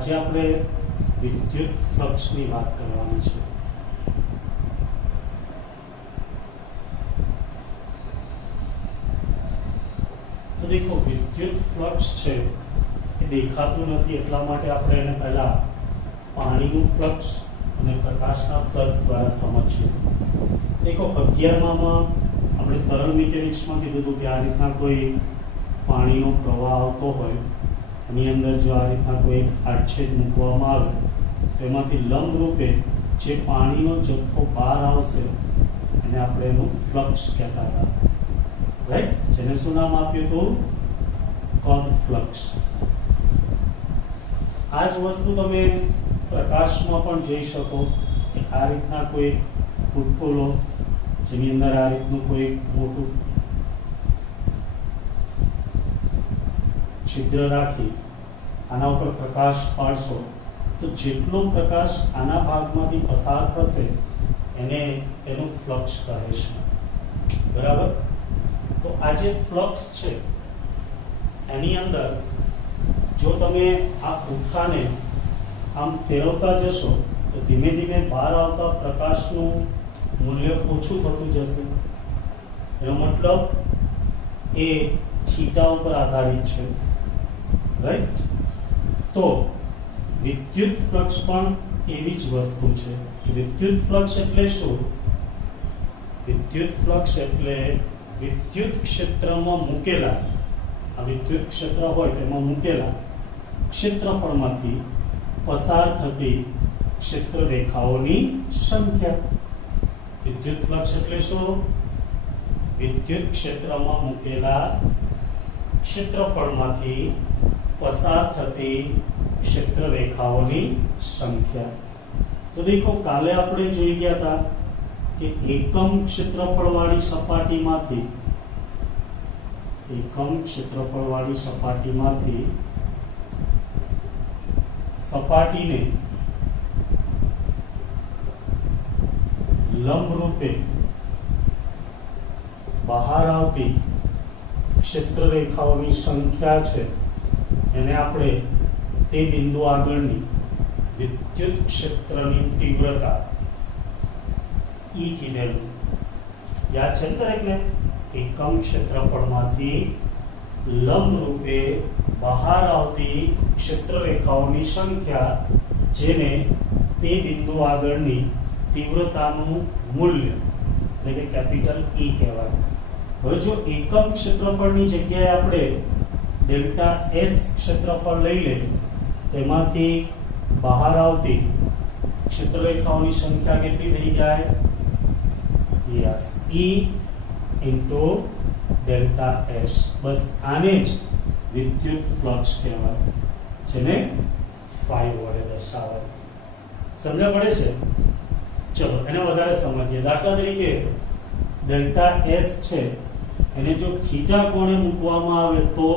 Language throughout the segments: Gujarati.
આજે આપણે વિદ્યુત ફ્લક્સની વાત કરવાની છે। તો દેખો વિદ્યુત ફ્લક્સ છે એ દેખાતું નથી, એટલા માટે આપણે એને પહેલા પાણીનું ફ્લક્સ અને પ્રકાશના ફ્લક્સ દ્વારા સમજીએ। દેખો 11માં આપણે તરંગ મિકેનિક્સમાં કીધું હતું કે આ રીતના કોઈ પાણીનો પ્રવાહ આવતો હોય, એની અંદર જો આ રીતના કોઈ એક આડછેદ મૂકવામાં આવે તો એમાંથી લંબ રૂપે જે પાણીનો જથ્થો બહાર આવશે એને આપણે એનું ફ્લક્સ કહેતા હતા, રાઈટ? જેને શું નામ આપ્યું હતું? Curve flux. આ જ વસ્તુ તમે પ્રકાશમાં પણ જોઈ શકો કે આ રીતના કોઈ પુટકો લો, જેની અંદર આ રીતનું કોઈ મોટું છિદ્ર રાખી આના ઉપર પ્રકાશ પાડશો તો જેટલો પ્રકાશ આના ભાગમાંથી પસાર થશે એને એનું ફ્લક્સ કહે છે, બરાબર? તો આ જે ફ્લક્સ છે એની અંદર જો તમે આ પુઠ્ઠાને આમ ફેરવતા જશો તો ધીમે ધીમે બહાર આવતા પ્રકાશનું મૂલ્ય ઓછું થતું જશે। એનો મતલબ એ થીટા ઉપર આધારિત છે, રાઈટ? તો વિદ્યુત ફ્લક્સ પણ એવી જ વસ્તુ છે કે વિદ્યુત ફ્લક્સ એટલે શું? વિદ્યુત ફ્લક્સ એટલે વિદ્યુત ક્ષેત્રમાં મૂકેલા, આ વિદ્યુત ક્ષેત્ર હોય તેમાં મૂકેલા ક્ષેત્રફળમાંથી પસાર થતી ક્ષેત્ર રેખાઓની સંખ્યા। વિદ્યુત ફ્લક્સ એટલે શું? વિદ્યુત ક્ષેત્રમાં મૂકેલા ક્ષેત્રફળમાંથી પસાર થતી ક્ષેત્ર રેખાઓની સંખ્યા। તો દેખો કાલે આપણે જોઈ ગયા હતા કે એકમ ક્ષેત્રફળવાળી સપાટીમાંથી સપાટીને લંબ રૂપે બહાર આવતી ક્ષેત્ર રેખાઓની સંખ્યા છે એને આપણે તે બિંદુ આગળની વિદ્યુત ક્ષેત્રની તીવ્રતા E કીધેલું, યાદ છે ને દરેકને? એકમ ક્ષેત્રફળમાંથી લંબ રૂપે બહાર આવતી ક્ષેત્ર રેખાઓની સંખ્યા જેને તે બિંદુ આગળની તીવ્રતાનું મૂલ્ય એટલે કે કેપિટલ E કહેવાય। હવે જો એકમ ક્ષેત્રફળની જગ્યાએ આપણે ડેલ્ટા S ક્ષેત્રફળ લઈ લે તો એમાંથી બહાર આવતી ક્ષેત્ર રેખાઓની સંખ્યા કેટલી થઈ જાય? Yes, E into delta S। બસ આને જ વિદ્યુત ફ્લક્સ કહેવાય, જેને phi વડે દર્શાવાય। સમજ પડે છે? ચલો એને વધારે સમજીએ। દાખલા તરીકે ડેલ્ટા S છે એને જો થીટા કોણે મૂકવામાં આવે તો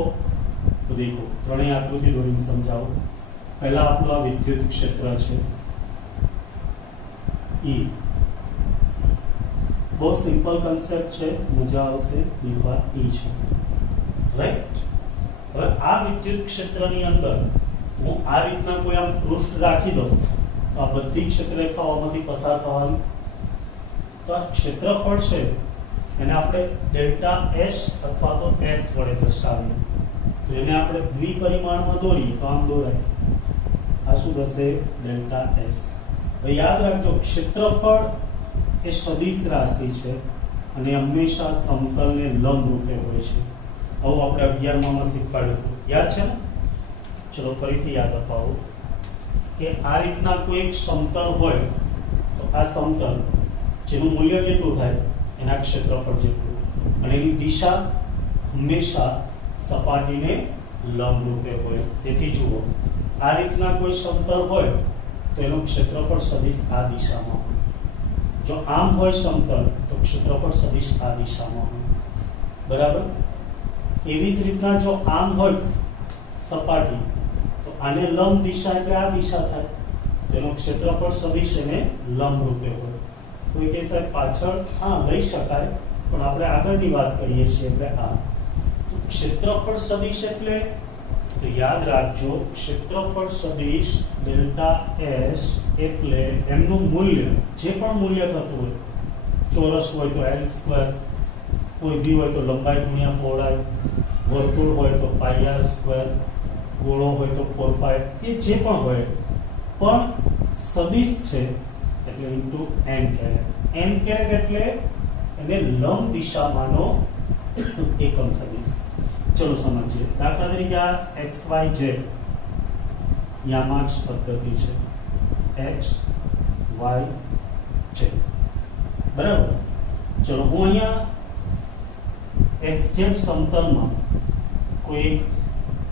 દેખો ત્રણેય આકૃતિ દોરીને સમજાવો। પહેલા આપણું આ વિદ્યુત ક્ષેત્ર છે E, બહુ સિમ્પલ કન્સેપ્ટ છે, મજા આવશે લીધવા। E છે, રાઈટ? હવે આ વિદ્યુત ક્ષેત્રની અંદર હું આ રીતના કોઈ આમ પૃષ્ઠ રાખી દઉં તો આ બધી ક્ષેત્ર રેખાઓમાંથી પસાર થવાની, તો આ ક્ષેત્રફળ છે એને આપણે ડેલ્ટા S અથવા તો S વડે દર્શાવીએ। તો એને આપણે દ્વિપરિમાણમાં દોરીએ તો આમ દોરાય, આ શું થશે? Delta S। હવે યાદ રાખજો ક્ષેત્રફળ એ સદિશ રાશિ છે અને હંમેશા સમતલને લંબ રૂપે હોય છે। આવું આપણે 11માં શીખવાડ્યું હતું, યાદ છે ને? ચલો ફરીથી યાદ અપાવો કે આ રીતના કોઈ એક સમતલ હોય તો આ સમતલ જેનું મૂલ્ય કેટલું થાય? એના ક્ષેત્રફળ જેટલું, અને એની દિશા હંમેશા સપાટીને લંબ રૂપે હોય। તેથી જુઓ આ રીતના કોઈ સમતલ હોય તો એનું ક્ષેત્રફળ સદિશ આ દિશામાં હોય, જો આમ હોય સમતલ તો ક્ષેત્રફળ સદિશ આ દિશામાં હોય, બરાબર? એવી જ રીતના જો આમ હોય સપાટી તો આને લંબ દિશા એટલે આ દિશા થાય, તો એનું ક્ષેત્રફળ સદિશ એને લંબ રૂપે હોય। કોઈ કે સાહેબ પાછળ હા લઈ શકાય, પણ આપણે આગળની વાત કરીએ છીએ એટલે આ ક્ષેત્રફળ સદિશ એટલે તો યાદ રાખજો ક્ષેત્રફળ સદિશ ડેલ્ટા એસ એટલે એમનું મૂલ્ય જે પણ મૂલ્ય થતું હોય, ચોરસ હોય તો એલ સ્ક્વેર, કોઈ બી હોય તો લંબાઈ ગુણ્યા પહોળાઈ, વર્તુળ હોય તો પાઈ આર સ્ક્વેર, ગોળો હોય તો 4 પાઈ, એ જે પણ હોય, પણ સદિશ છે એટલે into n caret. n caret એટલે એને લંબ દિશામાંનો એકમ સદિશ. ચલો સમજીએ. દાખલા તરીકે આ x y z યામાક્ષ પદ્ધતિ છે, x y z, બરાબર. ચલો હું અહીંયા xz સમતલમાં કોઈ એક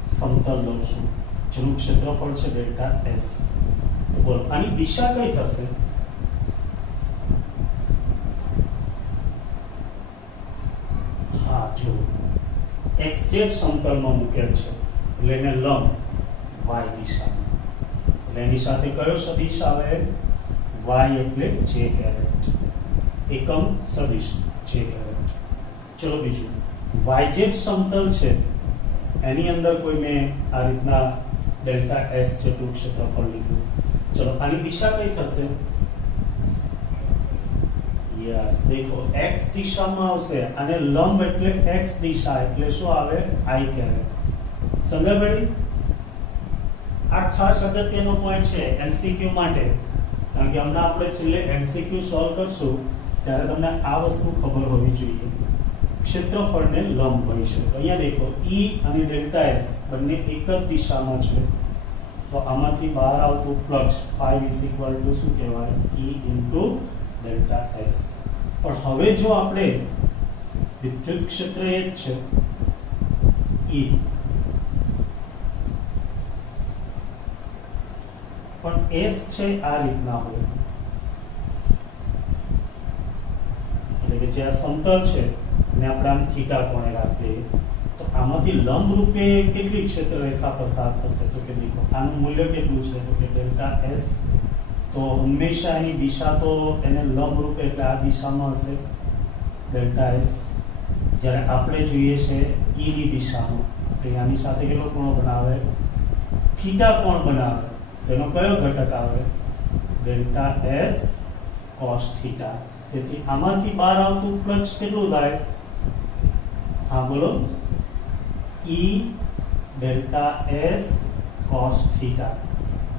સમતલ લઉં છું જેનું ક્ષેત્રફળ છે ડેલ્ટા s. તો બોલો આની દિશા કઈ થશે? હા, જો xz સમતલમાં મૂકેલ છે એટલે એને લંબ y દિશામાં, એટલે એની સાથે કયો સદિશ આવે? y એટલે j કેરેટ, એકમ સદિશ j કેરેટ. ચલો બીજું, yz સમતલ છે એની અંદર કોઈ મેં આ રીતના ડેલ્ટા s જેટલું ક્ષેત્રફળ લીધું. ચલો આની દિશા કઈ થશે? યસ, દેખો x દિશામાં આવશે અને લંબ એટલે x દિશા એટલે શું આવે? i caret. સમજ પડી? આ ખાસ અગત્યનો પોઈન્ટ છે MCQ માટે, કારણ કે હમણાં આપણે છેલ્લે MCQ સોલ્વ કરશું ત્યારે તમને આ વસ્તુ ખબર હોવી જોઈએ. ક્ષેત્રફળને લંબ હોય છે. તો અહીંયા દેખો E અને ડેલ્ટા S બંને એક જ દિશામાં છે, તો આમાંથી બહાર આવતું ફ્લક્સ phi શું કહેવાય? E into delta S. પણ હવે જો આપણે વિદ્યુત ક્ષેત્ર એ જ છે E, પણ S છે આ રીતના હોય, એટલે કે જે આ સમતલ છે ને આપણે આમ થીટા કોણે રાખીએ તો આમાંથી લંબ રૂપે કેટલી ક્ષેત્ર રેખા પસાર થશે? તો કે દેખો આનું મૂલ્ય કેટલું છે? તો કે ડેલ્ટા S. તો હંમેશા એની દિશા તો એને લંબ રૂપે એટલે આ દિશામાં હશે ડેલ્ટા S. જ્યારે આપણે જોઈએ છે E ની દિશામાં, તો આની સાથે કેટલો કોણ બનાવે? થીટા કોણ બનાવે? તેનો કયો ઘટક આવે? Delta S cos theta. તેથી આમાંથી બહાર આવતું ફ્લક્સ કેટલું થાય? હા બોલો, E delta S cos theta.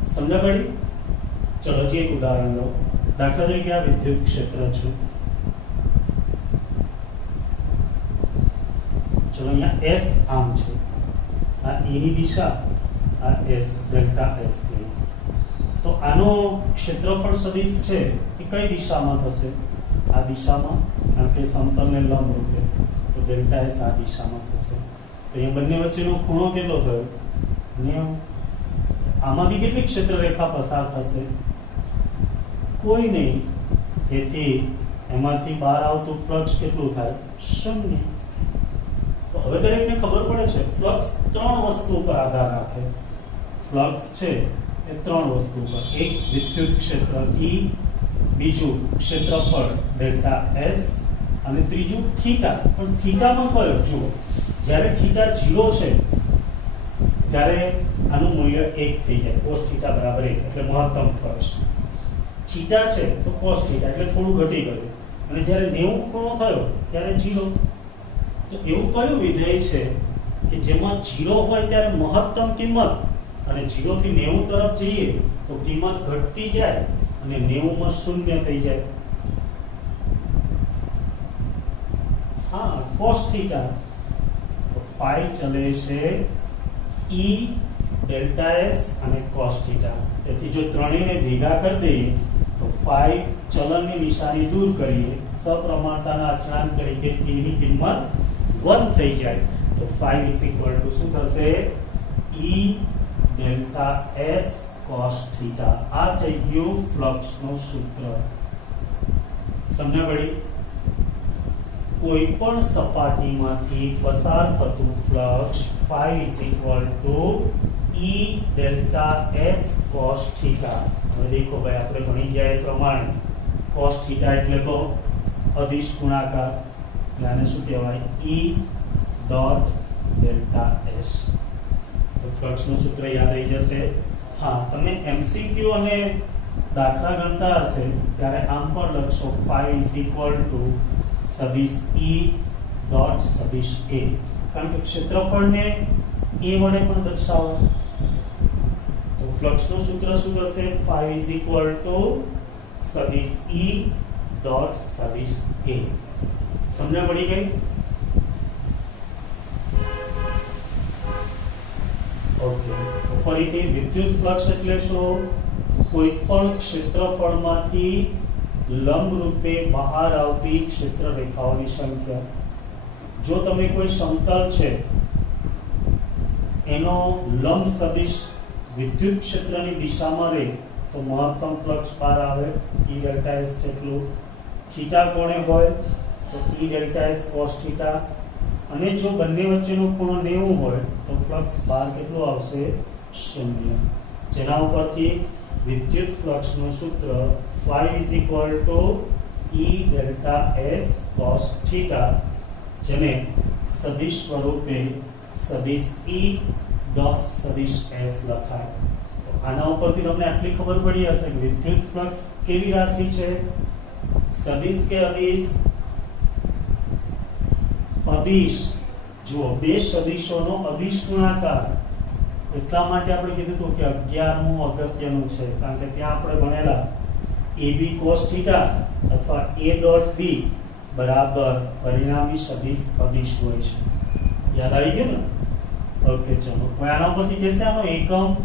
સમજ પડી? ચલો જે એક ઉદાહરણ લો. દાખલા તરીકે આ વિદ્યુત ક્ષેત્ર છે. ચલો અહીંયા S આમ છે, આ E ની દિશા, આ S ડેલ્ટા S ની. તો આનો ક્ષેત્રફળ સદિશ છે એ કઈ દિશામાં થશે? આ દિશામાં, કારણ કે સમતલને લંબ રૂપે, તો ડેલ્ટા S આ દિશામાં થશે. તો અહીંયા બંને વચ્ચેનો ખૂણો કેટલો થયો? 90. આમાંથી કેટલી ક્ષેત્ર રેખા પસાર થશે? કોઈ નહીં. તેથી એમાંથી બહાર આવતું ફ્લક્સ કેટલું થાય? 0. તો હવે દરેકને ખબર પડે છે ફ્લક્સ ત્રણ વસ્તુ પર આધાર રાખે. ફ્લક્સ છે એ ત્રણ વસ્તુ પર, એક વિદ્યુત ક્ષેત્ર E, બીજું ક્ષેત્રફળ ડેલ્ટા S અને ત્રીજું થીટા. પણ થીટામાં કયો? જુઓ, જ્યારે થીટા 0 છે ત્યારે આનું મૂલ્ય 1 થઈ જાય, cos થીટા બરાબર 1 એટલે મહત્તમ ફ્લક્સ. થીટા છે તો cos થીટા એટલે થોડું ઘટી ગયું, અને જ્યારે 90 ખૂણો થયો ત્યારે 0. તો એવું કયું વિધેય છે કે જેમાં 0 હોય ત્યારે મહત્તમ કિંમત અને 0 થી 90 તરફ જઈએ તો કિંમત ઘટતી જાય અને 90 માં 0 થઈ જાય? હા, cos થીટા. તો phi ચલે છે E ડેલ્ટા S અને cos થીટા. તેથી જો ત્રણેયને ભેગા કરી દઈએ તો phi ચલનની નિશાની દૂર કરીએ, સપ્રમાણતાના અચળાંક તરીકે k ની કિંમત 1 થઈ જાય. તો phi શું થશે? E delta S cos theta. આ થઈ ગયું ફ્લક્સનું સૂત્ર. સમજ પડી? કોઈ પણ સપાટીમાંથી પસાર થતું flux phi E delta S cos theta. હવે દેખો ભાઈ, આપણે ભણી ગયા એ પ્રમાણે cos થીટા એટલે તો અદિશ ગુણાકાર, એટલે આને શું કહેવાય? E dot delta S. તો ફ્લક્સનું સૂત્ર યાદ રહી જશે. હા, તમે MCQ અને દાખલા ગણતા હશે ત્યારે આમ પણ લખશો phi is equal to સદિશ E ડોટ સદિશ A, કારણ કે ક્ષેત્રફળને A વડે પણ દર્શાવો. તો ફ્લક્સનું સૂત્ર શું થશે? phi is equal to સદિશ E ડોટ સદિશ A. સમજણ પડી ગઈ? ઓકે, ફરીથી વિદ્યુત ફ્લક્સ એટલે શું? કોઈ પણ ક્ષેત્રફળમાંથી લંબ રૂપે બહાર આવતી ક્ષેત્ર રેખાઓની સંખ્યા. જો તમે કોઈ સમતલ છે એનો લંબ સદિશ વિદ્યુત ક્ષેત્રની દિશામાં રહે તો મહત્તમ ફ્લક્સ બહાર આવે E ડેલ્ટા S જેટલું. થીટા કોણે હોય તો E delta S cos theta, અને જો બંને વચ્ચેનો ખૂણો 90 હોય તો ફ્લક્સ બહાર કેટલું આવશે? 0. જેના ઉપરથી વિદ્યુત ફ્લક્સનું સૂત્ર phi is equal to E delta S cos theta, જેને સદિશ સ્વરૂપે સદિશ E ડોટ સદિશ S લખાય. તો આના ઉપરથી તમને આટલી ખબર પડી હશે કે વિદ્યુત ફ્લક્સ કેવી રાશિ છે? સદિશ કે અદિશ? અદિશ. જુઓ, બે સદિશોનો અદિશ ગુણાકાર. એટલા માટે આપણે કીધું હતું કે 11મું અગત્યનું છે, કારણ કે ત્યાં આપણે ભણેલા AB cos થીટા અથવા A ડોટ B બરાબર પરિણામી સદિશ અદિશ હોય છે. યાદ આવી ગયું ને? ઓકે, ચલો હવે આના ઉપરથી કહેશે આનો એકમ.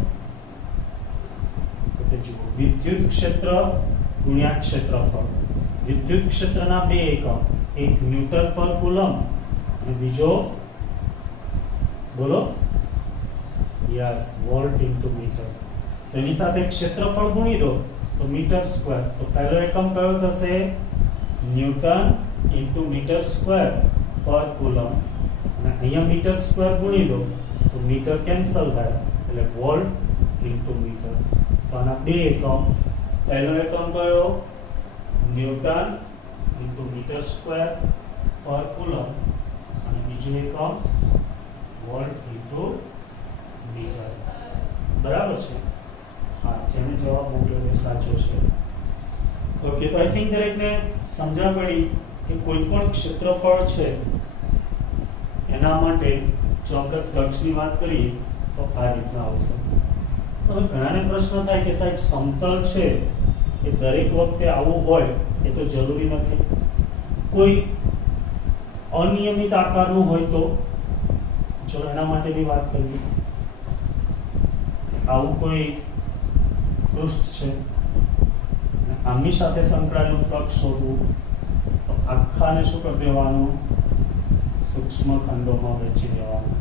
તો જુઓ, વિદ્યુત ક્ષેત્ર ગુણ્યા ક્ષેત્રફળ. વિદ્યુત ક્ષેત્રના બે એકમ, એક ન્યૂટન પર કુલમ અને બીજો બોલો યસ વોલ્ટ ઇન્ટુ મીટર. તેની સાથે ક્ષેત્રફળ ગુણી દો તો મીટર સ્ક્વેર. તો પહેલો એકમ કયો થશે? ન્યૂટન ઇન્ટુ મીટર સ્ક્વેર પર કુલમ, અને અહીંયા મીટર સ્ક્વેર ગુણી દો તો મીટર કેન્સલ થાય એટલે વોલ્ટ ઇન્ટુ મીટર. તો આના બે એકમ. પહેલો એકમ કયો? ન્યૂટન ઇન્ટુ મીટર સ્ક્વેર પર કુલમ, અને બીજું એકમ વોલ્ટ ઇન્ટુ મીટર. બરાબર છે? હા, જેને જવાબ મોકલ્યો તે સાચો છે. ઓકે, તો આઈ થિંક દરેકને સમજણ પડી કે કોઈ પણ ક્ષેત્રફળ છે એના માટે જો આપણે ફ્લક્સની વાત કરીએ તો આ રીતના આવશે. હવે ઘણાને પ્રશ્ન થાય કે સાહેબ સમતલ છે એ દરેક વખતે આવું હોય એ તો જરૂરી નથી. કોઈ અનિયમિત આકારનું હોય તો જો એના માટે બી વાત કરીએ. આવું કોઈ પૃષ્ઠ છે, આમની સાથે સંકળાયેલું ફ્લક્સ શોધવું તો આખાને શું કરી દેવાનું? સૂક્ષ્મ ખંડોમાં વહેંચી દેવાનું.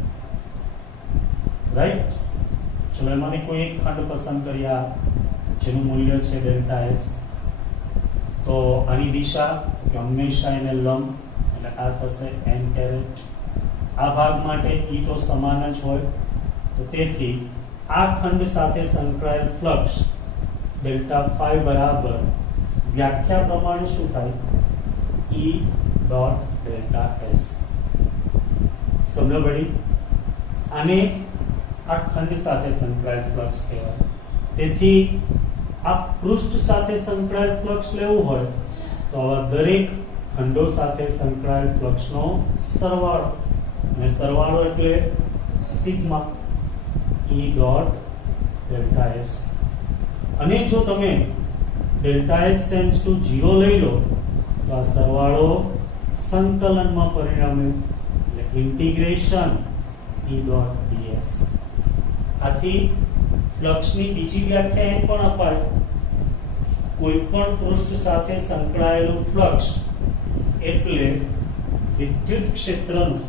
રાઈટ? ચલો એમાંથી કોઈ એક ખંડ પસંદ કર્યા જેનું મૂલ્ય છે ડેલ્ટા S. તો આની દિશા કે હંમેશા એને લંબ એટલે આ થશે n કેરેટ. આ ભાગ માટે E તો સમાન જ હોય, તો તેથી આ ખંડ સાથે સંકળાયેલ ફ્લક્સ ડેલ્ટા ફાઈ બરાબર વ્યાખ્યા પ્રમાણે શું થાય? E dot delta S. સમજ પડી? આને આ ખંડ સાથે સંકળાયેલ ફ્લક્સ કહેવાય. તેથી આ પૃષ્ઠ સાથે સંકળાયેલ ફ્લક્સ લેવું હોય તો આવા દરેક ખંડો સાથે સંકળાયેલ ફ્લક્સનો સરવાળો, અને સરવાળો એટલે sigma E dot delta S. અને જો તમે ડેલ્ટા S ટેન્ડ્સ ટુ 0 લઈ લો તો આ સરવાળો સંકલનમાં પરિણમે એટલે ઇન્ટિગ્રેશન E ડોટ ds. આથી ફ્લક્સની બીજી વ્યાખ્યા એમ પણ અપાય, કોઈ પણ પૃષ્ઠ સાથે સંકળાયેલું ફ્લક્સ એટલે વિદ્યુત ક્ષેત્રનું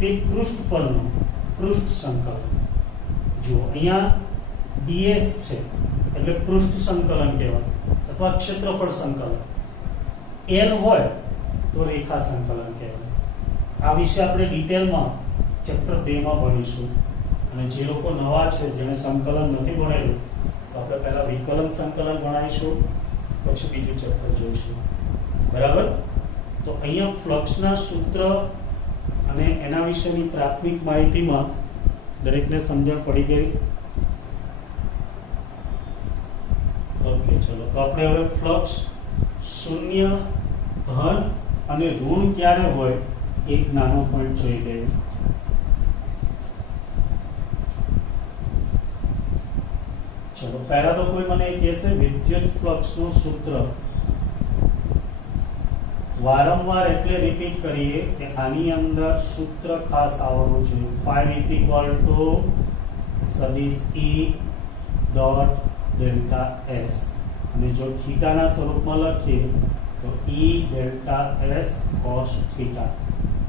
તે પૃષ્ઠ પરનું પૃષ્ઠ સંકલન. જુઓ, અહીંયા ds છે એટલે પૃષ્ઠ સંકલન કહેવાય અથવા ક્ષેત્રફળ સંકલન. l હોય તો રેખા સંકલન કહેવાય. આ વિશે આપણે ડિટેલમાં ચેપ્ટર 2 માં ભણીશું. અને જે લોકો નવા છે જેને સંકલન નથી ભણેલું તો આપણે પહેલા વિકલન સંકલન ભણાવીશું, પછી બીજું ચેપ્ટર જોઈશું. બરાબર? તો અહીંયા ફ્લક્સના સૂત્ર અને એના વિશેની પ્રાથમિક માહિતીમાં દરેકને સમજણ પડી ગઈ? ઓકે, ચલો તો આપણે હવે ફ્લક્સ શૂન્ય, ધન અને ઋણ ક્યારે હોય એક નાનો પોઈન્ટ જોઈ લઈએ. ચલો પહેલા તો કોઈ મને કહેશે વિદ્યુત ફ્લક્સનું સૂત્ર. વારંવાર એટલે રિપીટ કરીએ કે આની અંદર સૂત્ર ખાસ આવવાનું જોઈએ. 5 સદિશ E ડોટ ડેલ્ટા S, અને જો થીટાના સ્વરૂપમાં લખીએ તો E delta S cos theta.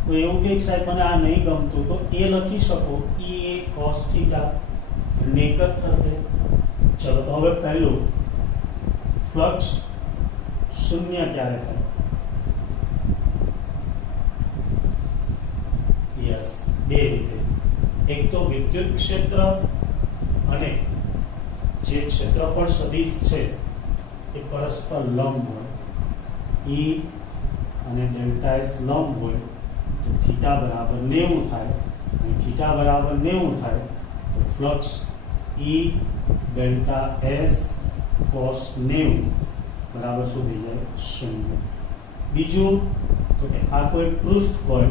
તો એવું કે સાહેબ મને આ નહીં ગમતું તો એ લખી શકો E cos થીટા, એક જ થશે. ચલો તો હવે પહેલું ફ્લક્સ શૂન્ય ક્યારે થાય? યસ, બે રીતે. એક તો વિદ્યુત ક્ષેત્ર અને જે ક્ષેત્રફળ સદિશ છે એ પરસ્પર લંબ હોય, E અને ડેલ્ટા S લંબ હોય તો થીટા બરાબર 90 થાય, અને થીટા બરાબર 90 થાય તો flux E delta S cos 90 બરાબર શું થઈ જાય? શૂન્ય. બીજું તો કે આ કોઈ પૃષ્ઠ હોય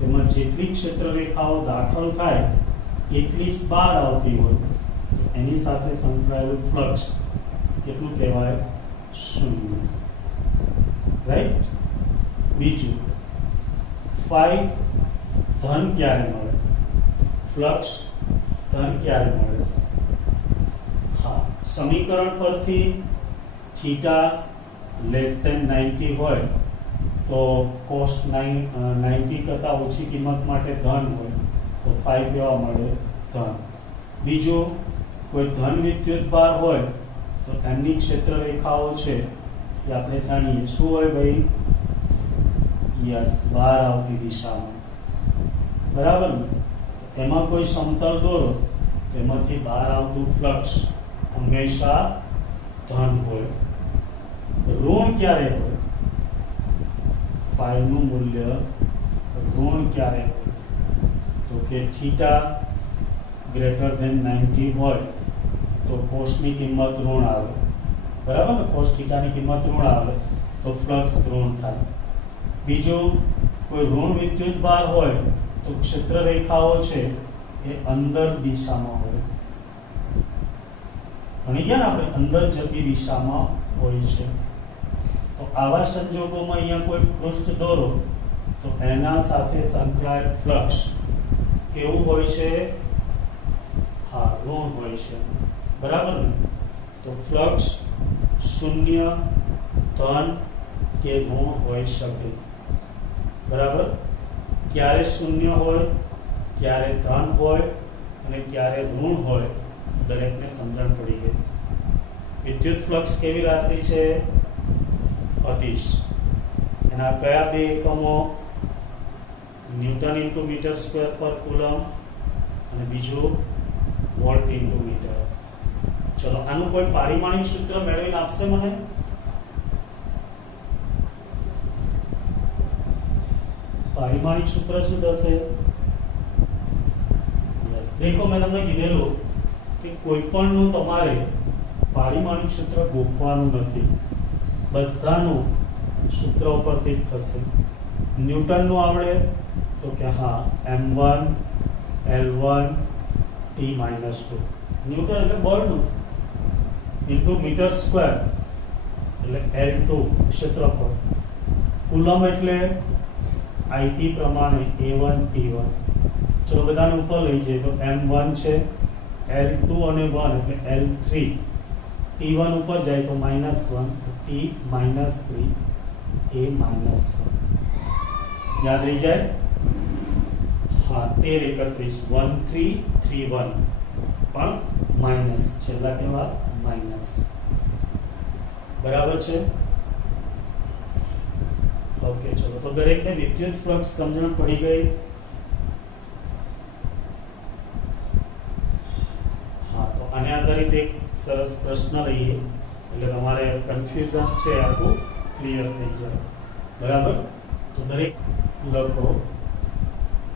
તેમાં જેટલી ક્ષેત્ર રેખાઓ દાખલ થાય એટલી જ બહાર આવતી હોય તો એની સાથે સંકળાયેલું ફ્લક્સ કેટલું કહેવાય? શૂન્ય. રાઈટ. બીજું ફાઈ ધન ક્યારે મળે? ફ્લક્સ ધન ક્યારે મળે? હા, સમીકરણ પરથી થીટા લેસ ધેન 90 હોય તો cos 90 કરતા ઓછી કિંમત માટે ધન હોય તો ફાઈ કેવા મળે? ધન. બીજું કોઈ ધન વિદ્યુત ભાર હોય તો એમની ક્ષેત્ર રેખાઓ છે એ આપણે જાણીએ શું હોય ભાઈ? યસ, બહાર આવતી દિશામાં. બરાબર ને? એમાં કોઈ સમતલ દોરો તો એમાંથી બહાર આવતું ફ્લક્સ હંમેશા ધન હોય. ઋણ ક્યારે હોય? ફાઈ નું મૂલ્ય ઋણ ક્યારે હોય? તો કે થીટા ગ્રેટર ધેન 90 હોય તો કોસની કિંમત ઋણ આવે. બરાબર ને? કોસ થીટાની કિંમત ઋણ આવે તો ફ્લક્સ ઋણ થાય. બીજું કોઈ ઋણ વિદ્યુત ભાર હોય તો ક્ષેત્ર રેખાઓ છે એ અંદર દિશામાં હોય. ભણી ગયા ને આપણે, અંદર જતી દિશામાં હોય છે. તો આવા સંજોગોમાં અહીંયા કોઈ પૃષ્ઠ દોરો તો એના સાથે સંકળાયેલ ફ્લક્સ કેવું હોય છે? હા, ઋણ હોય છે. બરાબર ને? તો ફ્લક્સ શૂન્ય, ધન કે ઋણ હોઈ શકે. બરાબર. ક્યારે શૂન્ય હોય, ક્યારે ધન હોય અને ક્યારે ઋણ હોય દરેકને સમજણ પડી ગઈ. વિદ્યુત ફ્લક્સ કેવી રાશિ છે? અદિશ. એના કયા બે એકમો? ન્યૂટન ઇન્ટુ મીટર સ્ક્વેર પર કુલમ અને બીજું વોલ્ટ ઇન્ટુ મીટર. ચલો આનું કોઈ પારિમાણિક સૂત્ર મેળવીને આપશે મને? પારિમાણિક સૂત્ર શું થશે? યસ, દેખો મેં તમને કીધેલું કે કોઈ પણનું તમારે પારિમાણિક સૂત્ર ગોખવાનું નથી, બધાનું સૂત્ર ઉપરથી જ થશે. ન્યૂટનનું આવડે તો કે હા, m1 l1 t - 2. ન્યૂટન એટલે બળનું ઇન્ટુ મીટર સ્ક્વેર એટલે l2 ક્ષેત્રફળ. કુલમ એટલે IT પ્રમાણે A1 T1. ચલો બધાને ઉપર લઈ જઈએ તો m1 છે, l2 અને 1 એટલે l3. T1 ઉપર જાય તો -1 T - 3 A - 1. યાદ રહી જાય? હા, 13 31 1331 પણ માઇનસ છેલ્લા કેવા? માઇનસ. બરાબર છે? ઓકે, ચલો તો દરેકને વિદ્યુત ફ્લક્સ સમજણ પડી ગઈ? હા, તો આને આધારિત એક સરસ પ્રશ્ન લઈએ એટલે તમારે કન્ફ્યુઝન છે આખું ક્લિયર થઈ જાય. બરાબર. તો દરેક લખો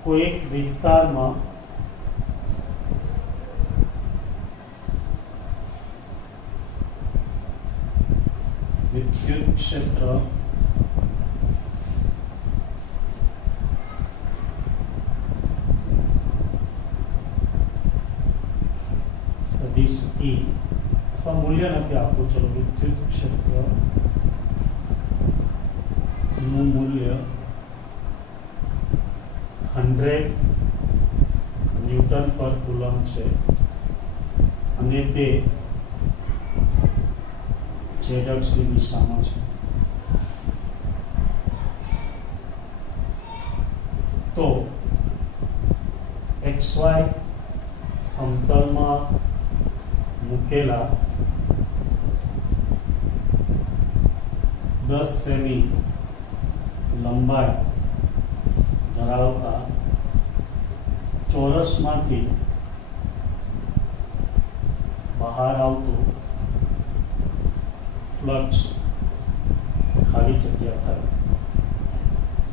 કોઈ એક વિસ્તારમાં विद्युत क्षेत्र सदिश E અથવા મૂલ્ય નથી આપવું, ચલો વિદ્યુત ક્ષેત્ર નું મૂલ્ય 100 ન્યૂટન પર કુલમ છે અને તે z અક્ષની દિશામાં છે. તો xy સમતલમાં મૂકેલા 10 સેમી લંબાઈ ધરાવતા ચોરસમાંથી બહાર આવતું ફ્લક્સ ખાલી જગ્યા થાય.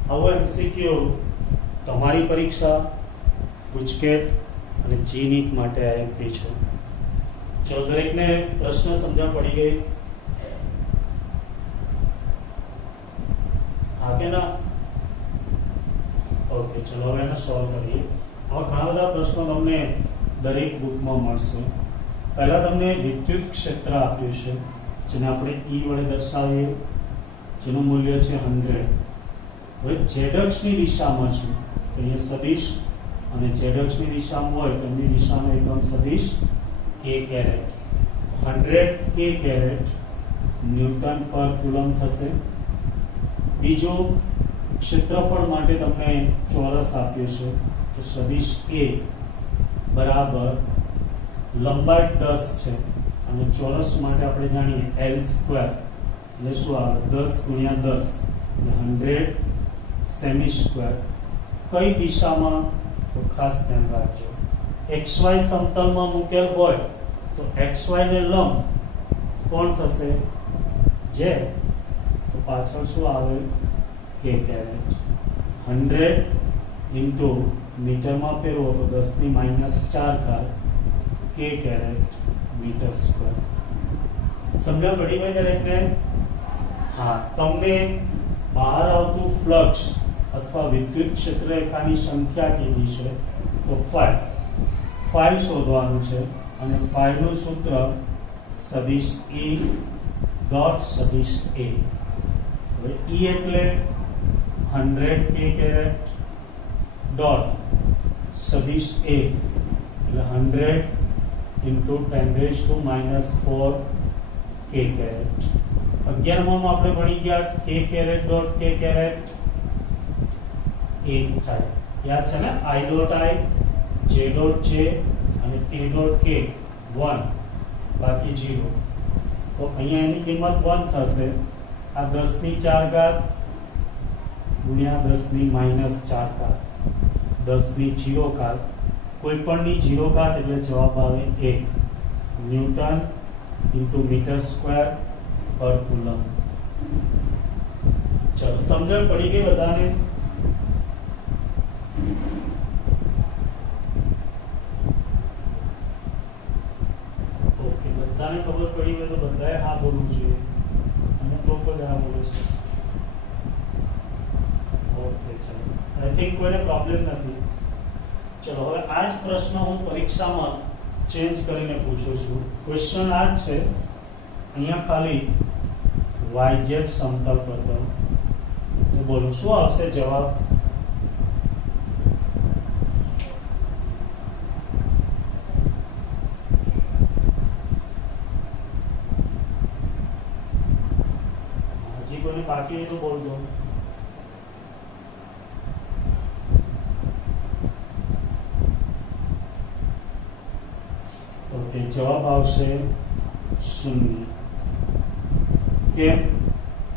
આવો એમસીક્યુ તમારી પરીક્ષા ગુજકેટ અને જી નીટ માટે આઈએમપી છે. ચલો દરેકને પ્રશ્ન સમજણ પડી ગઈ? હા કે ના? ઓકે, ચલો હવે એને સોલ્વ કરીએ. આવા ઘણા બધા પ્રશ્નો તમને દરેક બુકમાં મળશે. પહેલા તમને વિદ્યુત ક્ષેત્ર આપ્યું છે જેને આપણે E વડે દર્શાવીએ, જેનું મૂલ્ય છે 100. હવે z અક્ષની દિશામાં છે તો અહીંયા સદિશ, અને z અક્ષની દિશામાં હોય તો એમની દિશામાં એકમ સદિશ k caret. 100 k caret newton પર કુલમ થશે. બીજું ક્ષેત્રફળ માટે તમને ચોરસ આપ્યું છે તો સદિશ A બરાબર લંબાઈ 10 છે અને ચોરસ માટે આપણે જાણીએ L² એટલે શું આવે 10 ગુણ્યા 10 એટલે 100 સેમી સ્ક્વેર. કઈ દિશામાં તો ખાસ ધ્યાન રાખજો, xy સમતલમાં મૂકેલ હોય તો xy ને લંબ કોણ થશે? z. તો પાછળ શું આવે? k caret. 100 ઇન્ટુ મીટરમાં ફેરવો તો 10 ની -4 ઘાત k કેરેટ મીટર સ્ક્વેર. સમજણ પડી ગઈ દરેકને? હા, તમને બહાર આવતું ફ્લક્સ અથવા વિદ્યુત ક્ષેત્ર રેખાની સંખ્યા કીધી છે તો phi શોધવાનું છે અને phi નું સૂત્ર સદિશ E ડોટ સદિશ A. હવે E એટલે 100 k કેરેટ ડોટ સદિશ A એટલે 100 into 10⁻⁴ k કેરેટ. 11માં આપણે ભણી ગયા k caret dot k caret 1 થાય. યાદ છે ને? I dot I, j dot j અને k ડોટ k 1 બાકી 0. તો અહીંયા એની કિંમત 1 થશે. આ 10 ની 4 ઘાત ગુણ્યા 10 ની -4 ઘાત 10 ની 0 ઘાત, કોઈ પણની 0 ઘાત એટલે જવાબ આવે 1 ન્યૂટન ઇન્ટુ મીટર સ્ક્વેર પર કુલમ. ચલો સમજણ પડી ગઈ બધાને? ઓકે, બધાને ખબર પડી હોય તો બધાએ હા બોલવું જોઈએ. અમુક લોકો જ હા બોલે છે. ઓકે, ચલો આઈ થિંક કોઈને પ્રોબ્લેમ નથી. ચલો હવે આ જ પ્રશ્ન હું પરીક્ષામાં ચેન્જ કરીને પૂછું છું. ક્વેશ્ચન આ જ છે, અહીંયા ખાલી YZ સમતલ પર દો તો બોલો શું આવશે જવાબ? હજી કોઈને બાકી હોય તો બોલ દો. ઓકે, જવાબ આવશે 0. કેમ?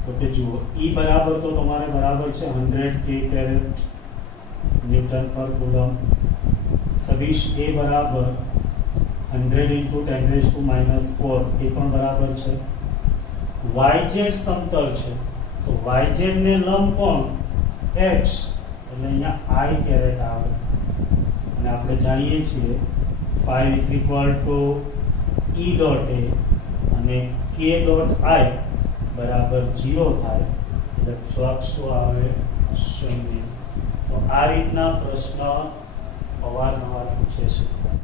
તો કે જુઓ E બરાબર તો તમારે બરાબર છે 100 k કેરેટ ન્યૂટન પર કુલમ. સદિશ A બરાબર 100 into 10⁻⁴ એ પણ બરાબર છે. YZ સમતલ છે તો YZ ને લંબ કોણ? x એટલે અહીંયા I કેરેટ આવે અને આપણે જાણીએ છીએ phi is equal to E dot A અને K dot I બરાબર 0 થાય એટલે ફ્લક્સ શું આવે? 0. તો આ રીતના પ્રશ્ન અવારનવાર પૂછે છે.